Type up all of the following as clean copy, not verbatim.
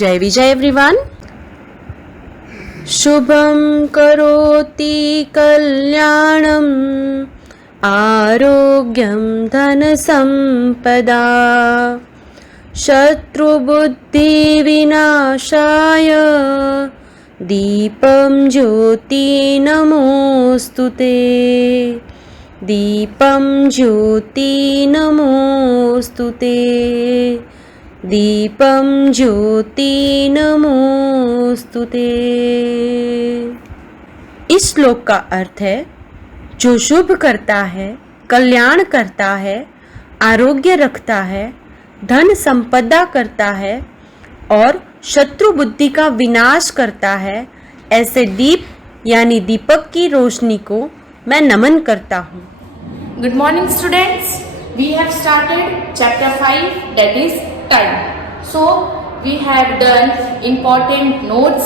जय विजय एवरीवन। शुभं करोति कल्याणं आरोग्यं धनसम्पदा शत्रुबुद्धिविनाशाय दीपं ज्योति नमोस्तुते दीपं ज्योति नमोस्तुते दीपं ज्योति नमोस्तुते। इस श्लोक का अर्थ है, जो शुभ करता है, कल्याण करता है, आरोग्य रखता है, धन संपदा करता है और शत्रु बुद्धि का विनाश करता है, ऐसे दीप यानी दीपक की रोशनी को मैं नमन करता हूँ। Good morning students. We have started chapter 5, that is time. So we have done important notes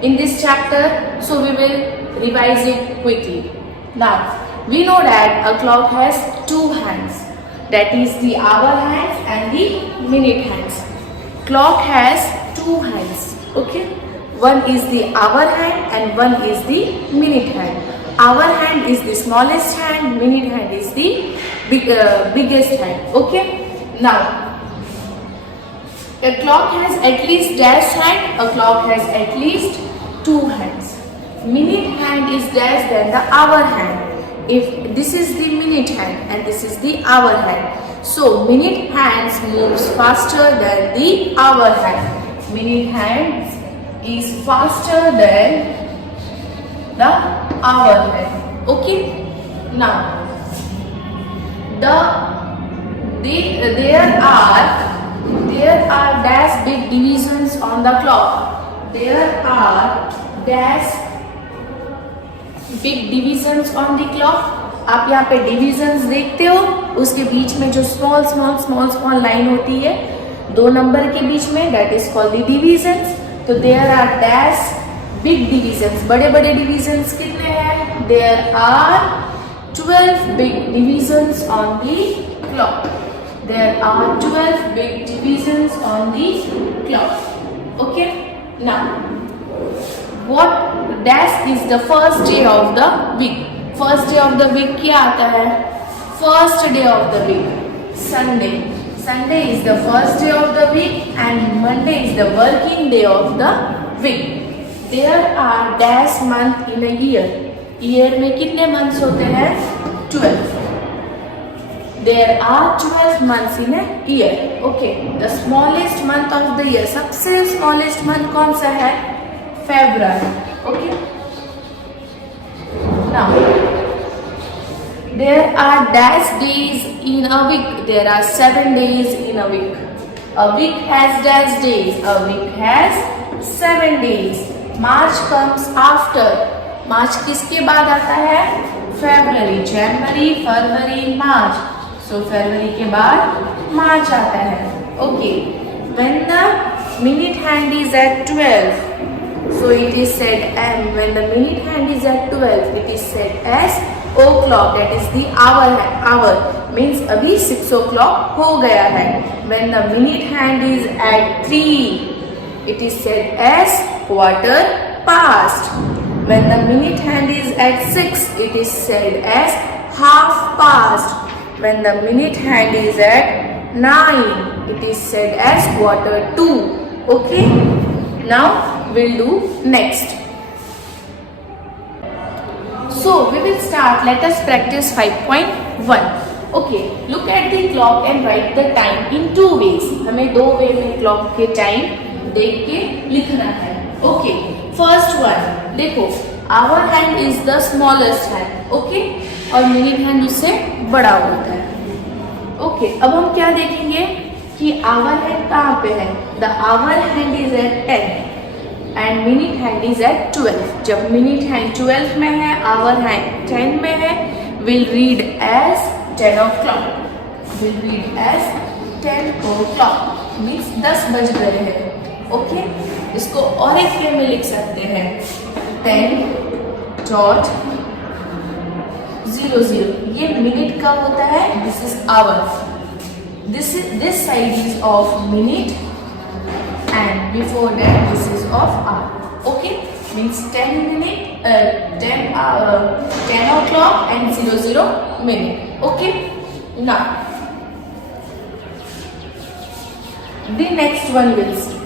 in this chapter, so we will revise it quickly. Now we know that a clock has two hands, that is the hour hands and the minute hands. Clock has two hands, okay? One is the hour hand and one is the minute hand. Hour hand is the smallest hand, minute hand is the biggest hand, okay? Now a clock has at least dash hand, a clock has at least two hands. Minute hand is dash than the hour hand. If this is the minute hand and this is the hour hand, so minute hands moves faster than the hour hand. Minute hands is faster than the hour hand, okay? Now there are dash big divisions on the clock. There are dash big divisions on the clock. आप यहाँ पे divisions देखते हो, उसके बीच में जो small line होती है दो नंबर के बीच में, that is called the divisions. तो there are dash big divisions. बड़े बड़े divisions कितने हैं? There are 12 big divisions on the clock. There are 12 big divisions on the clock. Okay? Now, what dash is the first day of the week? First day of the week क्या आता है? First day of the week, Sunday. Sunday is the first day of the week and Monday is the working day of the week. There are dash month in a year. Year में कितने months होते हैं? 12. There are 12 months in a year. Okay. The smallest month of the year. सबसे smallest month कौन सा है? February. Okay. Now, there are dash days in a week. There are 7 days in a week. A week has dash days. A week has 7 days. March comes after. March किसके बाद आता है? February, January, February, March. So February के बाद March आता है. Okay. When the minute hand is at 12, so it is said M. When the minute hand is at 12, it is said as o'clock. That is the hour. Means अभी 6 o'clock हो गया है. When the minute hand is at 3, it is said as quarter past. When the minute hand is at 6, it is said as half past. When the minute hand is at 9, it is said as quarter to. Okay? Now we'll do next. So we will start. Let us practice 5.1. Okay. Look at the clock and write the time in 2 ways. हमें 2 way में clock के time देख के लिखना है. Okay. First one. देखो. Hour hand is the smallest hand. Okay. और minute hand उससे बड़ा होता है. Okay. अब हम क्या देखेंगे कि hour hand कहाँ पे है? The hour hand is at 10. And minute hand is at 12. जब minute hand 12 में है, hour hand 10 में है, we'll read as 10 o'clock. We'll read as 10 o'clock. Means 10 बज गए हैं. Okay? इसको और एक वे में लिख सकते हैं. 10.00. ये minute का होता है. This is hour. This side is of minute and before that this is of hour. Okay, means 10 o'clock and 00 minute. Okay, now the next one will see.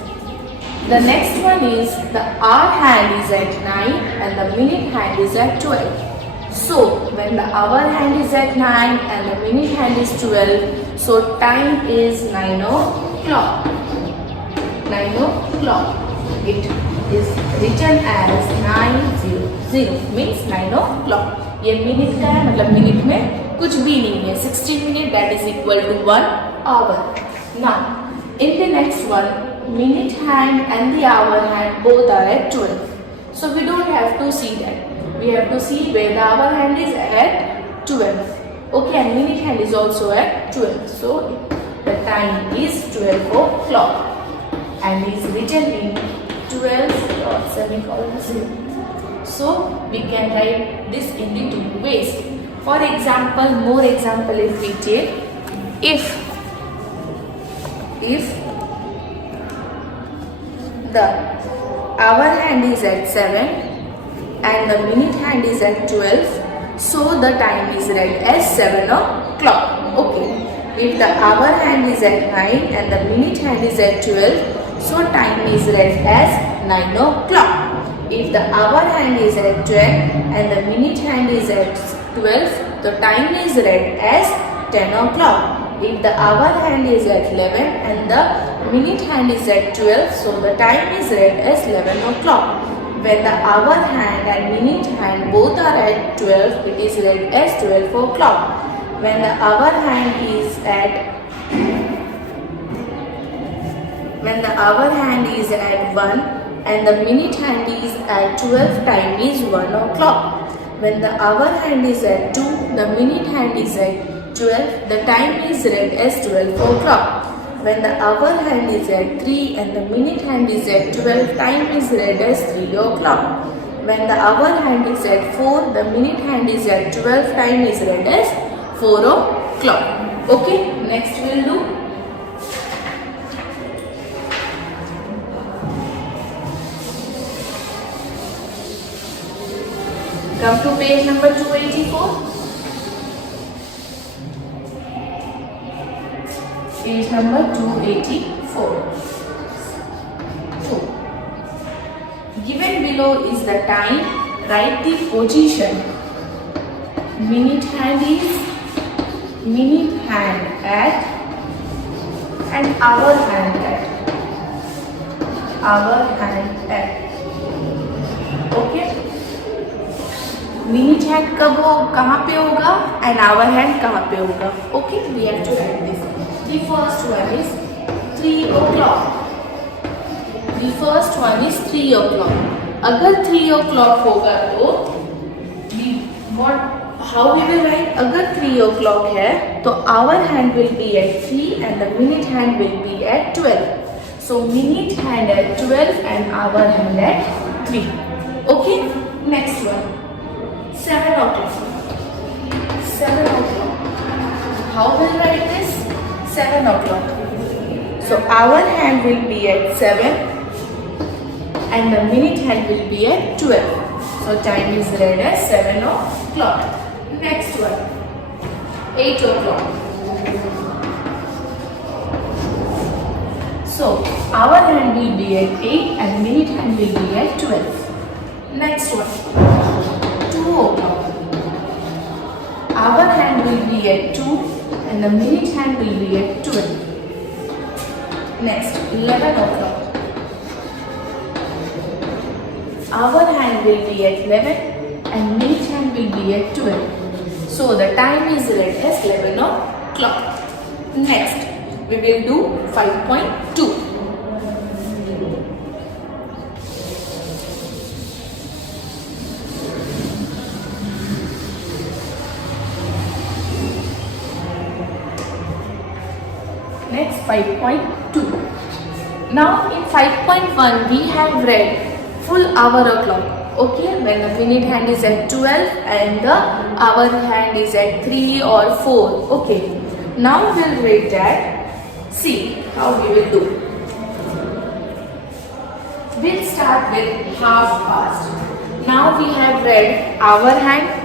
The next one is the hour hand is at 9 and the minute hand is at 12. So when the hour hand is at 9 and the minute hand is 12, so time is 9 o'clock. 9 o'clock. It is written as 900 means 9 o'clock. ये minute का है, मतलब minute में कुछ भी नहीं है. 60 minutes that is equal to 1 hour. Now in the next one, minute hand and the hour hand both are at 12. So we don't have to see that. We have to see where the hour hand is at 12. Okay, and minute hand is also at 12. So the time is 12 o'clock and is written in 12 semicolon 0. So we can write this in the two ways. For example, more example if we take, if the hour hand is at 7 and the minute hand is at 12, so the time is read as 7 o'clock. Okay. If the hour hand is at 9 and the minute hand is at 12, so time is read as 9 o'clock. If the hour hand is at 12 and the minute hand is at 12, the time is read as 10 o'clock. If the hour hand is at 11 and the minute hand is at 12, so the time is read as 11 o'clock. When the hour hand and minute hand both are at 12, it is read as 12 o'clock. When the hour hand is at 1 and the minute hand is at 12, time is 1 o'clock. When the hour hand is at 2, the minute hand is at 12, the time is read as 12 o'clock. When the hour hand is at 3 and the minute hand is at 12, time is read as 3 o'clock. When the hour hand is at 4, the minute hand is at 12, time is read as 4 o'clock. Okay, next we'll do. Come to page number 284. Page number 284. So, given below is the time, write the position. Minute hand at and hour hand at. Okay. Minute hand कब हो, कहाँ पे होगा and hour hand कहाँ पे होगा. Okay, we have to write this. The first one is 3 o'clock. The first one is 3 o'clock. अगर 3 o'clock होगा तो हाउ वी विल राइट. अगर 3 o'clock है तो hour hand will be at 3 and the minute hand will be at 12. So minute hand at 12 and hour hand at 3. Okay, next one 7 o'clock. 7 o'clock. How will we write this? 7 o'clock. So our hand will be at 7 and the minute hand will be at 12. So time is read as 7 o'clock. Next one 8 o'clock. So our hand will be at 8 and minute hand will be at 12. Next one 2 o'clock. Our hand will be at 2 and the minute hand will be at 12. Next 11 o'clock. Our hand will be at 11 and minute hand will be at 12. So the time is read as 11 o'clock. Next we will do 5.2. Next 5.2. Now in 5.1 we have read full hour o'clock. Okay, when the minute hand is at 12 and the hour hand is at 3 or 4. Okay, now we'll read that. See how we will do. we'll start with half past. Now we have read hour hand,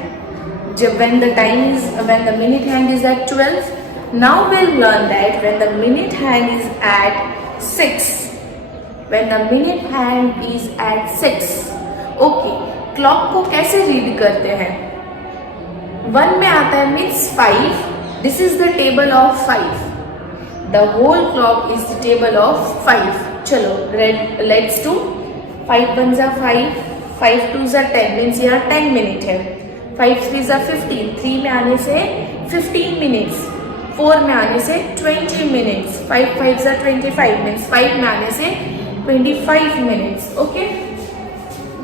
when the minute hand is at 12. Now we'll learn that when the minute hand is at 6. When the minute hand is at 6. Okay, clock को कैसे read करते हैं? 1 में आता है means 5. This is the table of 5. The whole clock is the table of 5. चलो let's do 5 1 जा 5, 5 2 जा 10 मीन्स यहाँ 10 मिनट है. 5 3 जा 15, 3 में आने से 15 मिनट्स, 4 में आने से 20 मिनट्स, 5 5 जा 25 मीन्स 5 में आने से 25 मिनट्स. ओके,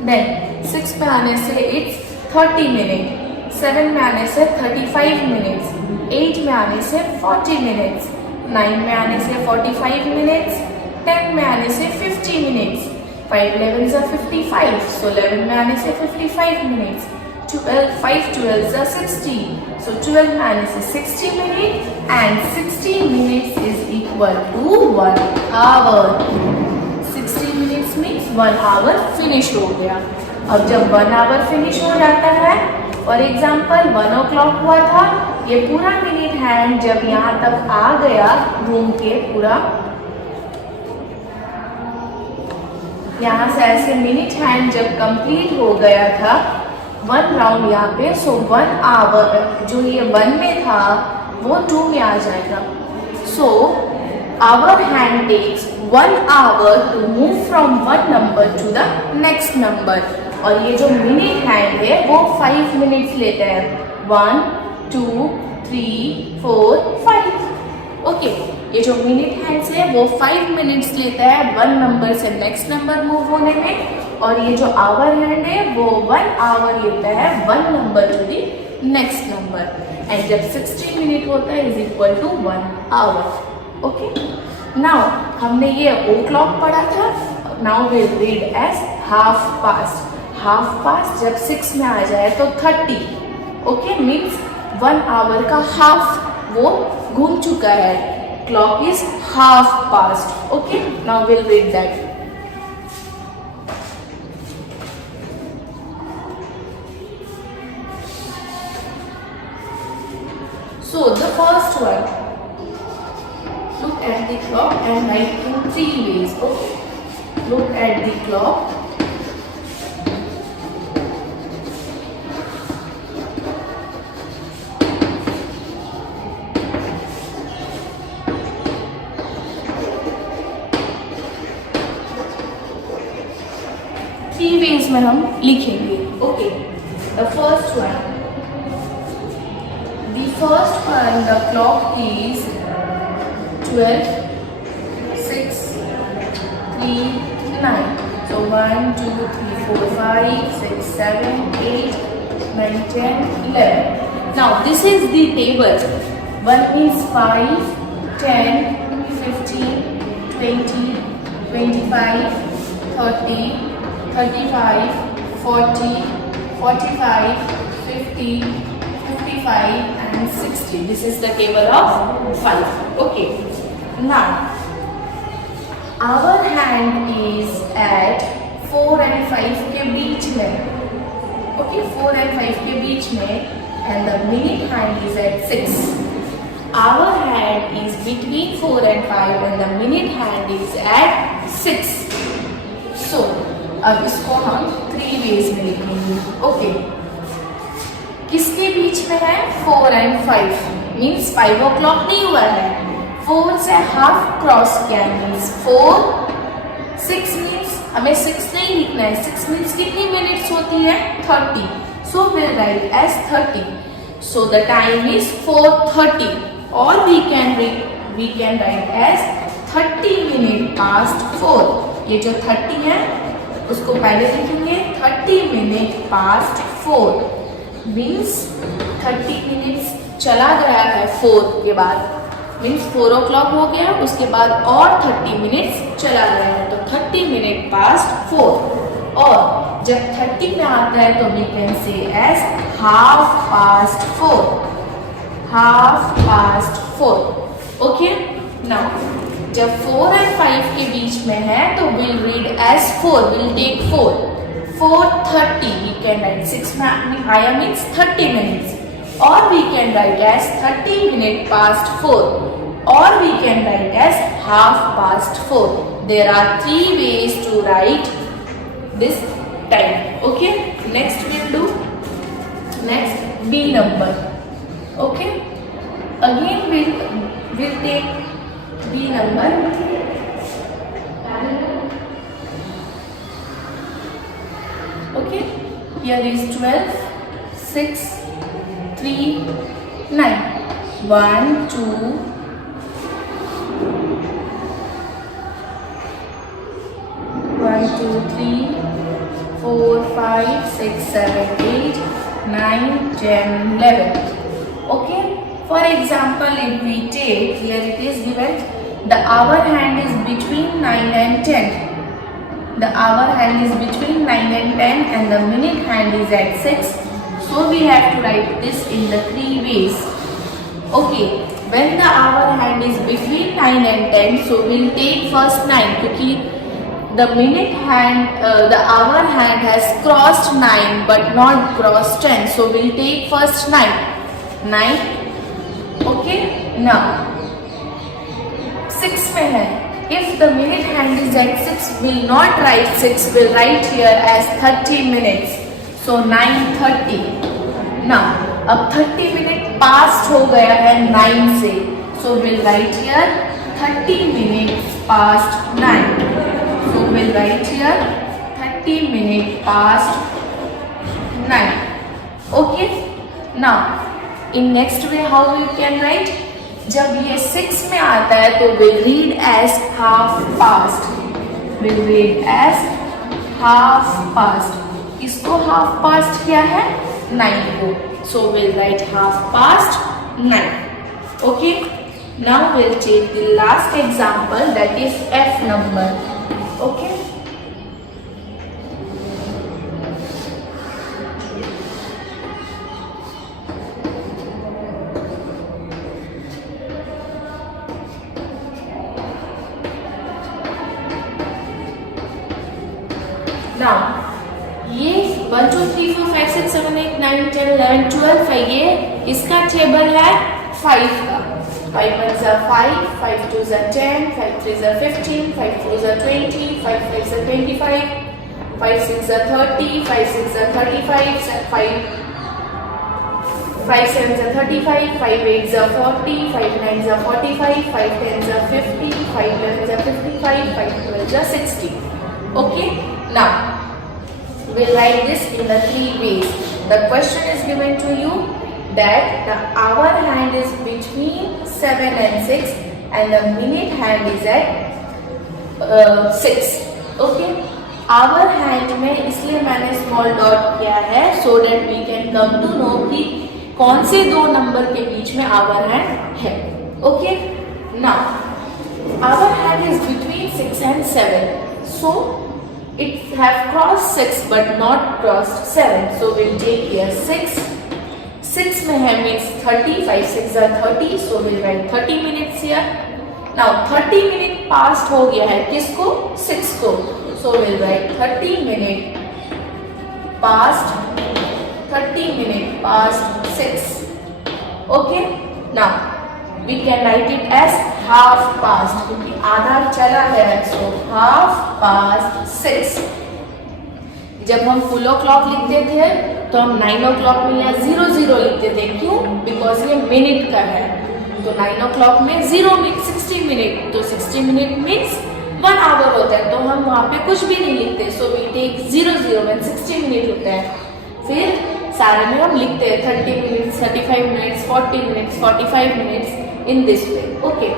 देन 6 में आने से इट्स 30 मिनट, 7 में आने से 35 मिनट्स, 8 में आने से 40 मिनट्स, 9 में आने से 45 मिनट्स, 10 में आने से 50 मिनट्स, 5 11 जा 55, सो 11 में आने से 55 मिनट्स, 5 12 जा 60, सो 12 में आने से 60 minute, and 60 minutes is equal to 1 hour. 60 minutes means 1 hour finish हो गया. अब जब 1 आवर फिनिश हो जाता है, फॉर एग्जाम्पल 1 o'clock हुआ था, ये पूरा मिनट हैंड जब यहाँ तक आ गया घूम के पूरा, यहाँ से ऐसे मिनट हैंड जब कंप्लीट हो गया था 1 राउंड यहाँ पे, सो 1 आवर जो ये 1 में था वो 2 में आ जाएगा. So hour hand takes 1 hour to move from 1 number to the next number. और ये जो मिनट हैंड है वो 5 मिनट्स लेता है. 1 2 3 4 5. ओके, ये जो मिनट हैंड्स है वो 5 मिनट्स लेता है 1 नंबर से नेक्स्ट नंबर मूव होने में, और ये जो आवर हैंड है वो 1 आवर लेता है 1 number to the next number. And जब 60 मिनट होता है is equal to 1 hour. Okay, now हमने ये ओ क्लॉक पढ़ा था. Now will read as half past. Half past जब 6 में आ जाए तो 30. ओके, मीन्स 1 आवर का हाफ वो घूम चुका है. Clock is half past. Okay, now will read that. So the first one, look at the clock and write in 3 ways. Okay, look at the clock. Three ways में हम लिखेंगे. Okay, the first one. The first one, the clock is 12, 6, 3, 9. So 1, 2, 3, 4, 5, 6, 7, 8, 9, 10, 11. Now this is the table. 1 is 5, 10, 15, 20, 25, 30, 35, 40, 45, 50, 55 and 60. This is the table of 5. Okay. Now, our hand is at 4 and 5 के बीच में. Okay, 4 and 5 के बीच में, and the minute hand is at 6. Our hand is between 4 and 5 and the minute hand is at 6. So, अब इसको हम 3 ways में लिखेंगे. Okay. किसके बीच में है? 4 and 5. मीन्स 5 o'clock नहीं हुआ है. 4 से हाफ क्रॉस किया मीन्स 4. 6 मीन्स हमें 6 नहीं लिखना है. 6 मीन्स कितनी मिनट्स होती है? 30. So will write as 30. So the time is 4:30 और we can write as 30 minute past 4. ये जो 30 है उसको पहले लिखेंगे 30 मिनट पास्ट 4. मीन्स 30 मिनट्स चला गया है 4 के बाद, मीन्स 4 o'clock हो गया, उसके बाद और 30 मिनट्स चला गया है, तो 30 मिनट पास्ट 4. और जब 30 में आता है तो we can say as half past 4. Half past 4. Now, नाउ जब 4 and 5 के बीच में है तो we'll read as 4, we'll take 4. 4:30 we can write 6 में आया means 30 minutes, or we can write as 30 minutes past 4, or we can write as half past 4. There are 3 ways to write this time. Okay, next we'll do next B number. Okay, again we'll take B number. Okay, here is 12, 6, 3, 9. 1, 2, 1, 2, 3, 4, 5, 6, 7, 8, 9, 10, 11. Okay, for example, if we take, here it is given, the hour hand is between 9 and 10. The hour hand is between 9 and 10 and the minute hand is at 6. So we have to write this in the 3 ways. Okay, when the hour hand is between 9 and 10, so we'll take first 9 because the minute hand, the hour hand has crossed 9 but not crossed 10. So we'll take first 9. 9. Okay, now 6 में है. If the minute hand is at 6, we'll not write 6, we'll write here as 30 minutes. So 9:30. Now, अब 30 minute past हो गया है 9 से, so we'll write here 30 minutes past 9. So we'll write here 30 minutes past 9. Okay. Now, in next way how you can write? जब ये 6 में आता है तो we'll read as half past. We'll read as half past. इसको half past क्या है? 9 को. So we'll write half past 9. Okay. Now we'll take the last example, that is F number. Okay. Now, ये 1, 2, 3, 4, 5, 6, 7, 8, 9, 10, 11, 12 है, ये इसका टेबल है 5 का. 5 1s are 5, 5 2s are 10, 5 3s are 15, 5 4s are 20, 5 5s are 25, 5 6s are 30, 5 6s are 35, 5 7s are 35, 5 8s are 40, 5 9s are 45, 5 10s are 50, 5 11s are 55, 5 12s are 60. Okay. Now, we'll write this in the 3 ways. The question is given to you that the hour hand is between 7 and 6 and the minute hand is at 6. Okay. Hour hand में इसलिए मैंने small dot किया है so that we can come to know कि कौन से 2 number के बीच में hour hand है. Okay. Now, hour hand is between 6 and 7. So, it have crossed 6 but not crossed 7. So we'll take here 6. 6 में है means 30. 5 6 are 30. So we'll write 30 minutes here. Now 30 minute past हो गया है किसको? 6 को. So we'll write 30 minute past 6. Okay. Now we can write it as half past क्योंकि आधा चला है. So half past 6. जब हम फुल क्लॉक लिखते थे तो हम 9 o'clock में या 00 लिखते थे. क्यों? बिकॉज ये मिनट का है. तो 9 o'clock में 0 मिनट 60 मिनट, तो 60 मिनट मीन्स 1 hour होता है. तो हम वहाँ पे कुछ भी नहीं लिखते. सो वी टेक 00 में 60 मिनट होता है. फिर सारे में हम लिखते हैं 30 minutes, 35 minutes, 40 minutes, 45 minutes in this way. Okay.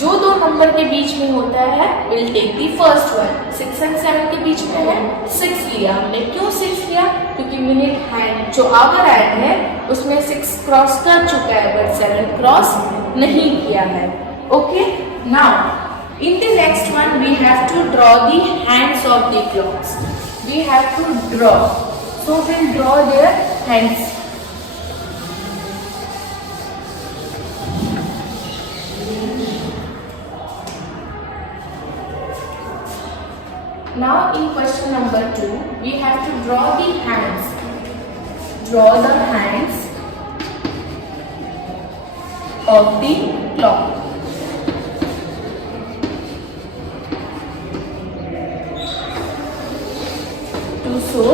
जो 2 नंबर के बीच में होता है will take the first one. 6 and 7 के बीच में है 6 लिया हमने. क्यों 6 लिया? क्योंकि मिनट हैंड जो आवर हैंड है उसमें 6 क्रॉस कर चुका है बट 7 क्रॉस नहीं किया है. Okay. Now in the next one we have to draw the hands of the clocks. We have to draw. So will draw their hands. now in question number 2 we have to draw the hands. Draw the hands of the clock. To show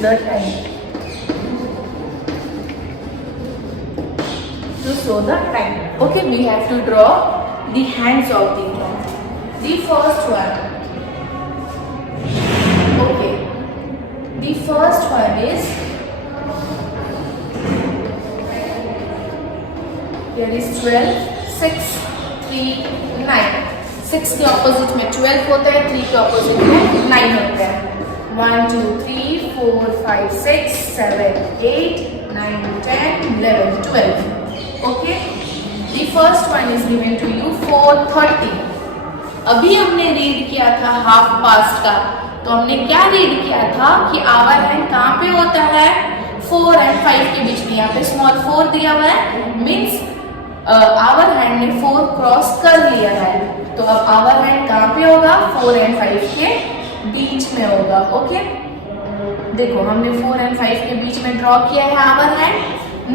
the time. To show the time. Okay, we have to draw the hands of the clock. The first one. Okay. The first one is, here is 12, 6, 3, 9. 6 के opposite में 12 होता है, 3 के opposite में 9 होता है. 1, 2, 3, 4, 5, 6, 7, 8, 9, 10, 11, 12. Okay. The first one is given to you 4:30. अभी हमने रीड किया था हाफ पास्ट का, तो हमने क्या रीड किया था कि आवर हैंड कहाँ पे होता है, 4 और 5 के बीच में. यहाँ पे स्मॉल 4 दिया हुआ है, मीन्स आवर हैंड ने 4 क्रॉस कर लिया है. तो अब आवर हैंड कहाँ पे होगा, 4 और 5 के बीच में होगा. ओके, देखो हमने 4 और 5 के बीच में ड्रॉ किया है आवर हैंड.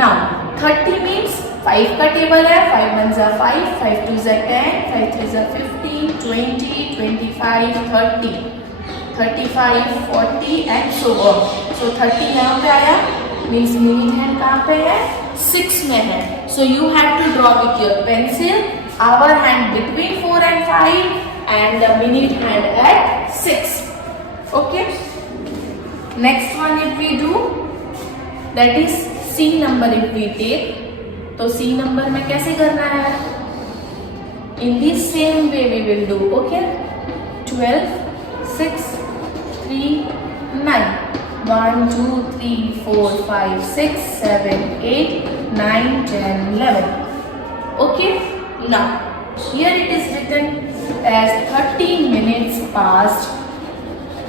नाउ 30 मीन्स 5 का टेबल है. 5 1 जा 5, 5 2 जा 10, 5 3 जा 15, 20, 25, 30, 35, 40 एंड सो ऑन. सो 30 यहाँ पे आया, मीन्स मिनिट हैंड कहाँ पे है, 6 में है. So you have to draw with your pencil hour hand between 4 and 5 and the minute hand at 6. Okay. Next one if we do, that is C number if we take. तो C number में कैसे करना है, in the same way we will do. Okay. 12, 6, 3, 9. 1, 2, 3, 4, 5, 6, 7, 8, 9, 10, 11. Okay. Now here it is written as 30 minutes past.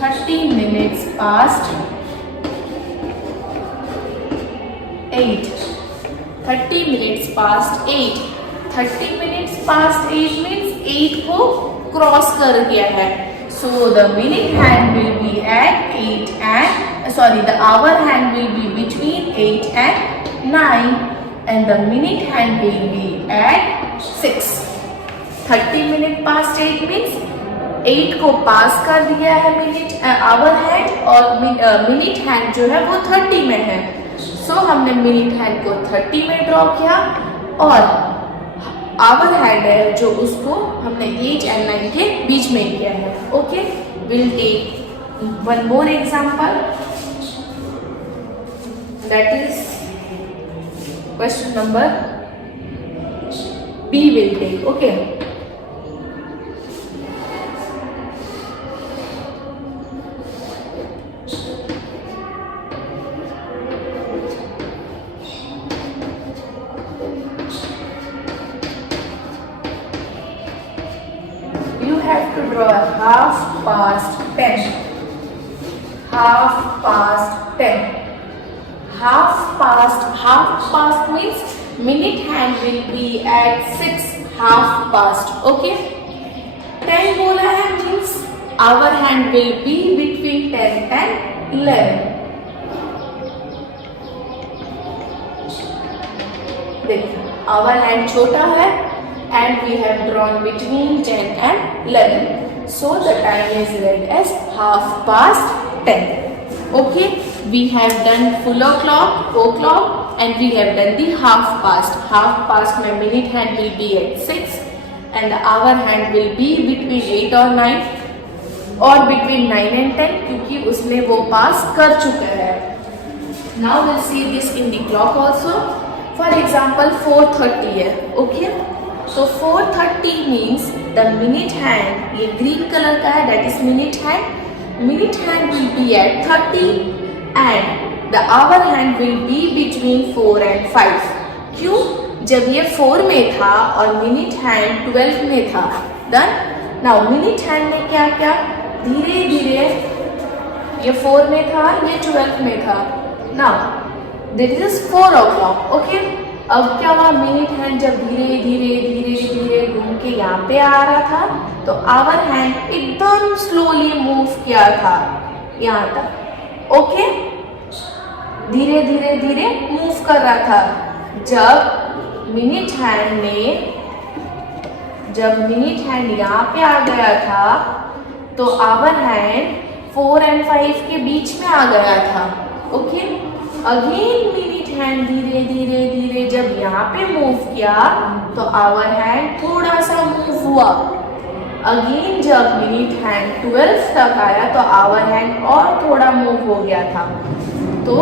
30 minutes past 8. 30 minutes past 8. 30 minutes past 8 means 8 को cross कर गया है. So the minute hand will be at 8 and the hour hand will be between 8 and 9 and the minute hand will be at 6. 30 minute past 8 means 8 को पास कर दिया है minute our hand, और minute hand जो है वो 30 में है. सो हमने मिनट हैंड को 30 में ड्रॉ किया, और आवर हैंड है जो उसको हमने 8 and 9 के बीच में किया है. Okay, will take one more example, that is question number B will take. Okay. You have to draw a half past 10. Half past 10. Half past means minute hand will be at 6 half past. Okay. 10 बोला है means our hand will be between 10 and 11. देखिए our hand छोटा है and we have drawn between 10 and 11. So the time is read as half past 10. Okay. We have done full o'clock, o'clock, and we have done the half past. Half past में minute hand will be at 6 and the hour hand will be between 8 or 9 or between 9 and 10 क्योंकि उसने वो पास कर चुका है. Now we'll see this in the clock also. For example 4:30 है. Okay. So 4:30 means the minute hand, ये green color का है, that is minute hand. Minute hand will be at 30 and the hour hand will be between 4 and 5. क्यों? जब ये 4 में था और minute hand 12 में था. Done? Now minute hand ने क्या किया? धीरे धीरे ये 4 में था, ये 12 में था. Now this is 4 o'clock. Okay? अब क्या हुआ, मिनट हैंड जब धीरे धीरे धीरे धीरे घूम के यहाँ पे आ रहा था, तो आवर हैंड एकदम स्लोली मूव किया था यहाँ तक, ओके, धीरे धीरे धीरे मूव कर रहा था। जब मिनट हैंड यहाँ पे आ गया था तो आवर हैंड 4 और 5 के बीच में आ गया था, ओके। अगेन मिनट हैंड धीरे धीरे धीरे जब यहाँ पे मूव किया तो आवर हैंड थोड़ा सा मूव हुआ। अगेन जब मिनट हैंड 12 तक आया तो आवर हैंड और थोड़ा मूव हो गया था, तो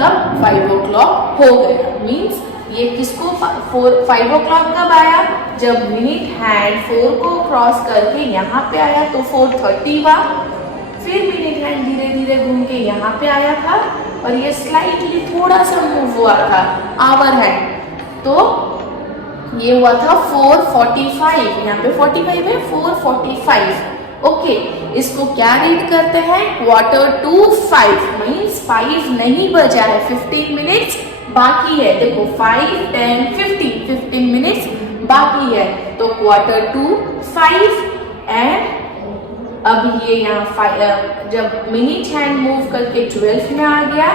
तब 5 o'clock हो गया। मीन्स ये किसको 5 o'clock कब आया? जब मिनट हैंड 4 को क्रॉस करके यहाँ पे आया तो 4:30 हुआ। फिर मिनट हैंड धीरे धीरे घूम के यहाँ पे आया था और ये स्लाइटली थोड़ा सा मूव हुआ था आवर हैंड, तो ये हुआ था 4:45। यहाँ पे 45 है, 4:45, ओके। इसको क्या रीड करते हैं? 4:45 मीन्स 5 नहीं बजा है, 15 मिनट्स बाकी है। देखो 5, 10, 15 मिनट्स बाकी है, तो 4:45 एंड अब ये यहाँ जब मिनट हैंड मूव करके 12 में आ गया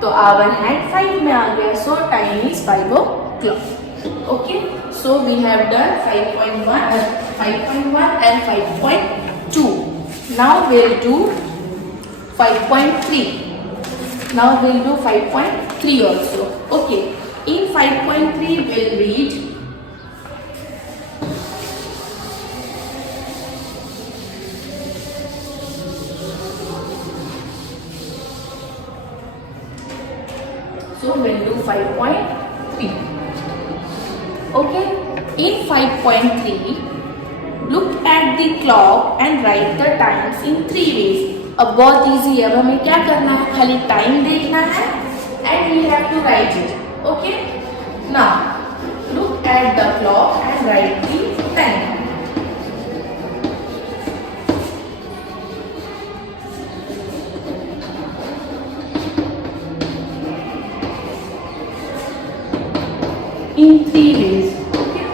तो आवर हैंड 5 में आ गया, so time is 5 o'clock, okay. So we have done 5.1 and 5.2. Now we'll do 5.3. Now we'll do 5.3 also, okay. In 5.3 we'll read So we'll do 5.3. Okay. In 5.3, look at the clock and write the times in 3 ways. अब बहुत easy है, अब हमें क्या करना है? खाली time देखना है and we have to write it. Okay. Now look at the clock and write the time. In 3 ways, okay?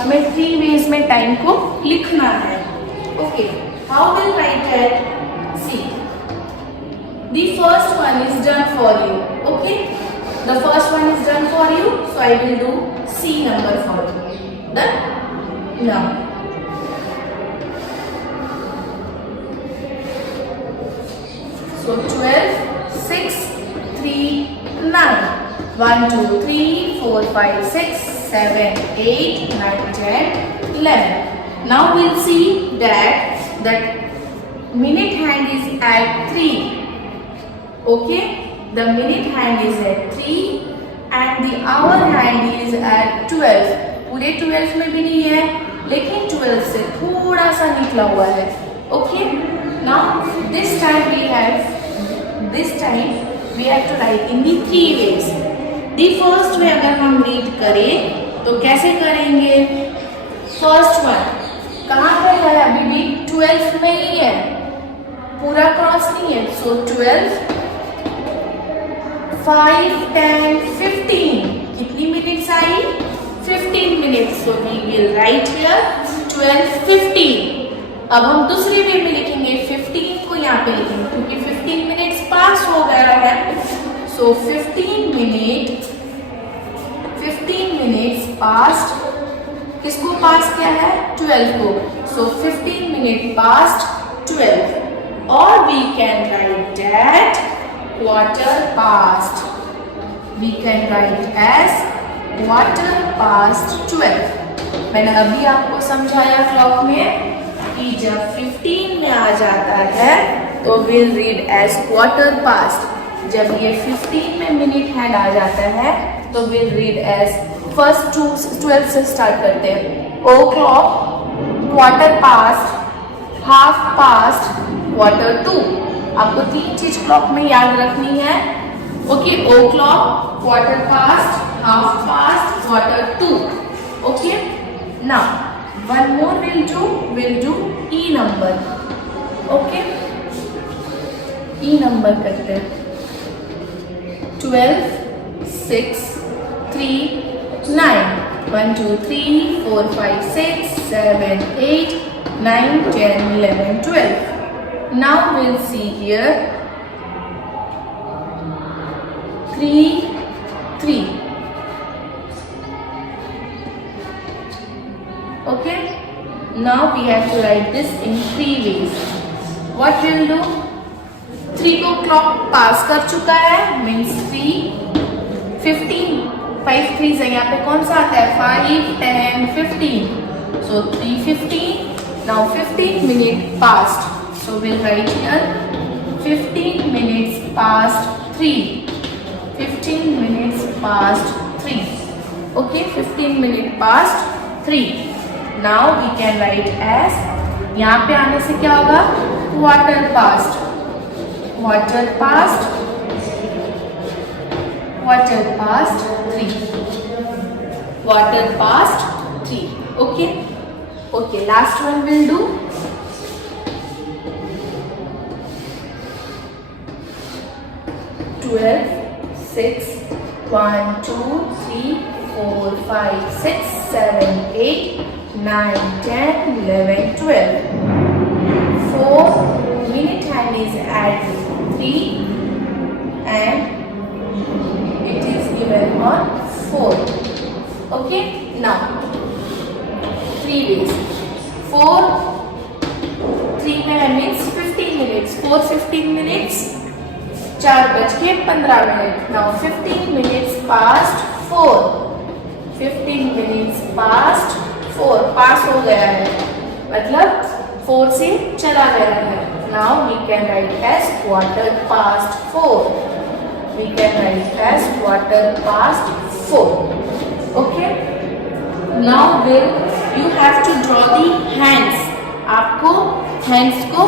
हमें 3 ways में टाइम को लिखना है, okay? How will write it? See, the first one is done for you, okay? The first one is done for you, so I will do C number for you. Done? Now, so 12, 6, 3, 9. 1, 2, 3, 4, 5, 6, 7, 8, 9, 10, 11. Now we'll see that minute hand is at 3. Okay? The minute hand is at 3 and the hour hand is at 12. पूरे 12 में भी नहीं है, लेकिन 12 से थोड़ा सा निकला हुआ है. Okay? Now this time we have to write in the 3 ways. The first way अगर हम read करें तो कैसे करेंगे? First one कहाँ पे है? अभी भी 12 में ही है, पूरा क्रॉस नहीं है. So 12, 5, 10, 15. कितनी minutes I? 15 minutes. So we will write here 12, 15. अब हम दूसरी वे में लिखेंगे, 15 को यहाँ पे लिखेंगे क्योंकि 15 मिनट्स पास हो गया है. So 15 minutes past. किसको पास किया है? 12 को. So 15 minute past 12. और we can write that quarter past. We can write as quarter past 12. मैंने अभी आपको समझाया क्लॉक में कि जब 15 में आ जाता है तो will read as quarter past. जब ये 15 में मिनट हैंड आ जाता है तो विल रीड एज फर्स्ट 12 से स्टार्ट करते हैं. O'clock, quarter past, half past, quarter to. आपको 3 चीज क्लॉक में याद रखनी है. Okay, o'clock, quarter past, half past, quarter to. Okay, now one more we'll do E number. Okay, E number करते हैं. 12, 6, 3, 9. 1 2 3 4 5 6 7 8 9 10 11 12. Now we'll see here 3 3. Okay, now we have to write this in 3 ways. What we'll do, 3 को clock pass कर चुका है, means 3 15 5 3 से यहाँ पे कौन सा आता है 5 10 15, so 3 15. Now 15 minutes passed, so we'll write here 15 minutes past 3. 15 minutes past 3. Okay, 15 minutes past 3. Now we can write as, यहाँ पे आने से क्या होगा, quarter past. Quarter past 3. Quarter past 3. Okay. Okay, last one we'll do. 12 6 1 2 3 4 5 6 7 8 9 10 11 12. 4 minute hand is at 3 and it is given on 4. Okay, now 3 ways. 4 3 में है means 15 minutes. 4 15 minutes, 4:15. Now 15 minutes past 4. 15 minutes past 4. पास हो गया है, मतलब 4 से चला गया है. Now we can write as quarter past 4. We can write as quarter past 4. Okay. Now you have to draw the hands. आपको hands को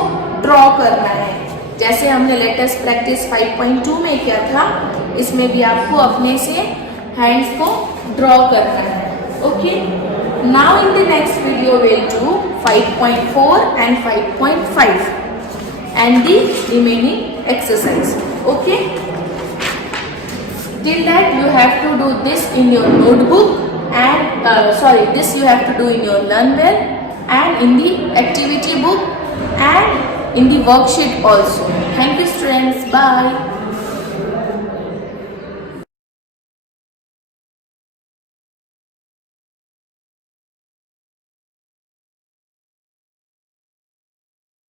draw करना है, जैसे हमने लेटेस्ट प्रैक्टिस 5.2 में किया था. इसमें भी आपको अपने से hands को draw करना है. Okay. Now in the next video we'll do 5.4 and 5.5 and the remaining exercise. Okay. Till that you have to do this in your notebook and this you have to do in your LearnWell and in the activity book and in the worksheet also. Thank you students. Bye.